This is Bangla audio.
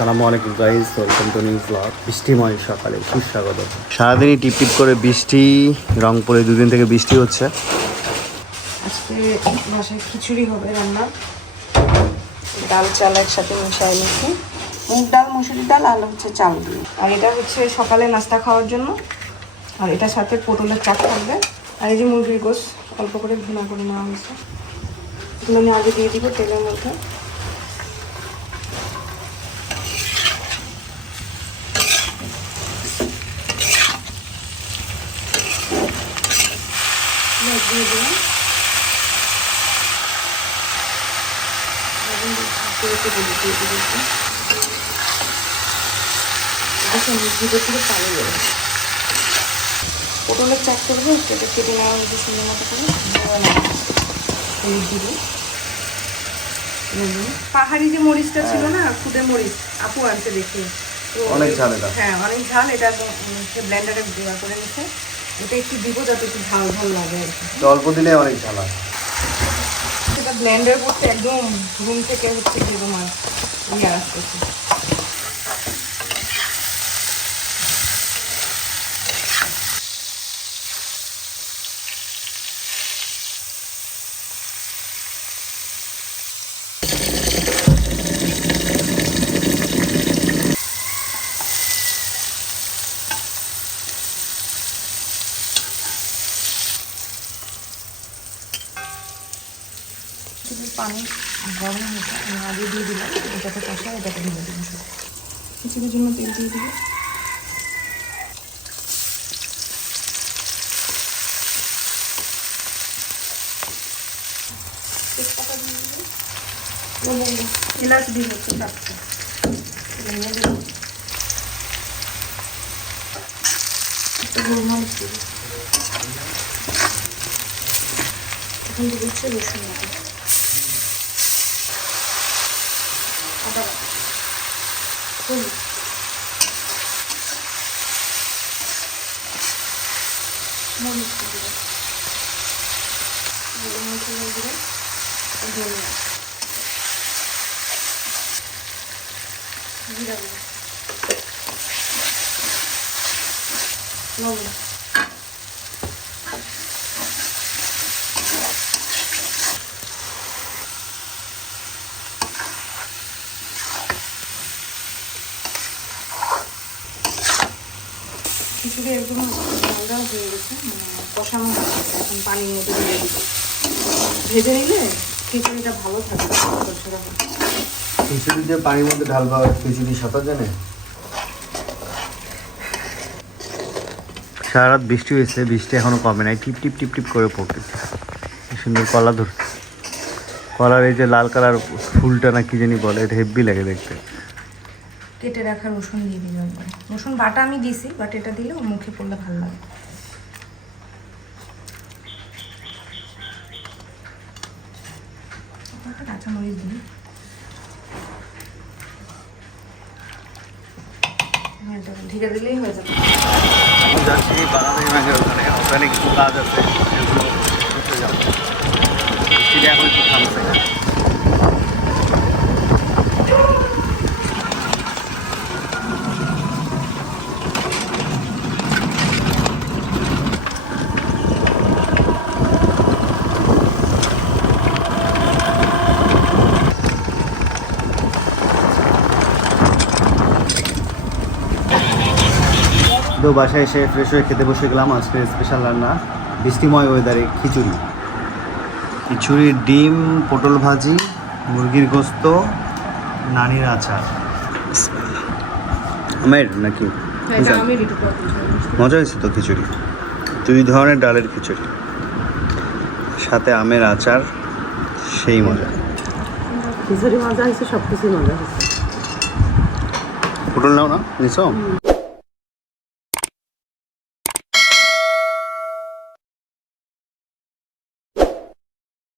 আসসালামু আলাইকুম guys, welcome to new blog. বৃষ্টিময় সকালে সুস্বাগত। সারাদিনই টিপ টিপ করে বৃষ্টি, রংপুরে দুদিন থেকে বৃষ্টি হচ্ছে। আজকে বাসায় খিচুড়ি হবে রান্না, ডাল চাল একসাথে মিশাই নিচ্ছি, মুগ ডাল, মসুরি ডাল আর হচ্ছে চাল দিয়ে। আর এটা হচ্ছে সকালে নাস্তা খাওয়ার জন্য। আর এটার সাথে পটলের চাট থাকবে। আর এই যে মুরগির গোশ অল্প করে ভুনা করে নেওয়া হয়েছে, এগুলো আমি আগে দিয়ে দিব তেলের মধ্যে। দিয়ে দিলাম পটলের চাট করবো, এটা কেটে নেওয়া হয়েছে সুন্দর মতো করে দিব। পাহাড়ি যে মরিচটা ছিল না, ফুটে মরিচ আপু আনতে দেখি, অনেক ঝাল এটা। হ্যাঁ অনেক ঝাল, এটা ব্লেন্ডারে দেওয়া করে নিচ্ছে। এটা একটু দিব যাতে একটু ঝাল ঝাল লাগে আর কি, অল্প দিলে অনেক ঝাল হয়। সেটা ব্লেন্ডার করতে একদম রুম থেকে হচ্ছে এরকম ইয়ে আসতেছে। পানি গরম হয়েছে, আমি আগে দিয়ে দিলাম, এটাতে কষা এটাতে ঢেলে দিব। সব খিচুড়ির জন্য তেল দিয়ে দিব। তেজপাতা দিয়ে দিব, এলাচ দিয়ে হচ্ছে চারটে ভেঙে দিব, একটু গোলমরিচ দিব। এখন দিয়ে দিচ্ছে রসুন বাটা, আদা বাটা, হলুদ, মরিচ দিব, মরিচের দিয়ে ধনিয়া, জিরা গুঁড়ো, লবণ। খিচুড়ি একদম ঠান্ডাও হয়ে গেছে, মানে কষানো হচ্ছে, এখন পানির মধ্যে দিয়ে দিব। ভেজে নিলে খিচুড়িটা ভালো থাকবে। খিচুড়ি দিয়ে পানির মধ্যে ঢালবা, খিচুড়ি সাঁতার জানে। সারা রাত বৃষ্টি হয়েছে, বৃষ্টি এখনো কমে নাই, টিপ টিপ টিপ টিপ করে পড়তেছে। সুন্দর কলা ধরছে, কলার এই যে লাল কালার ফুলটা না কি জানি বলে, এটা হেব্বি লাগে দেখতে। কেটে রাখা রসুন দিয়ে দিলাম, রসুন বাটা আমি দিছি, বাট এটা দিলে ওর মুখে পড়লে ভালো লাগে। কাঁচামরিচ দিই, ঢেকে দিলেই হয়ে যাবে। যাচ্ছি বাঙালি ব্যাংকের ওখানে, ওখানে কিছু কাজ আছে, সেগুলো করতে যাবো। বৃষ্টিটা এখন একটু থামছে। তো বাসায় এসে ফ্রেশ হয়ে খেতে বসে গেলাম। আজকে স্পেশাল রান্না, বৃষ্টিময় ওয়েদারে খিচুড়ি, খিচুড়ি, ডিম, পটল ভাজি, মুরগির গোস্ত, নানির আচার। আমের নাকি মজা হয়েছে তো খিচুড়ি, 2 ধরনের ডালের খিচুড়ি, সাথে আমের আচার, সেই মজা। খিচুড়ি মজা হয়েছে, সব কিছুই মজা হয়েছে। পটল নাও না নিছো।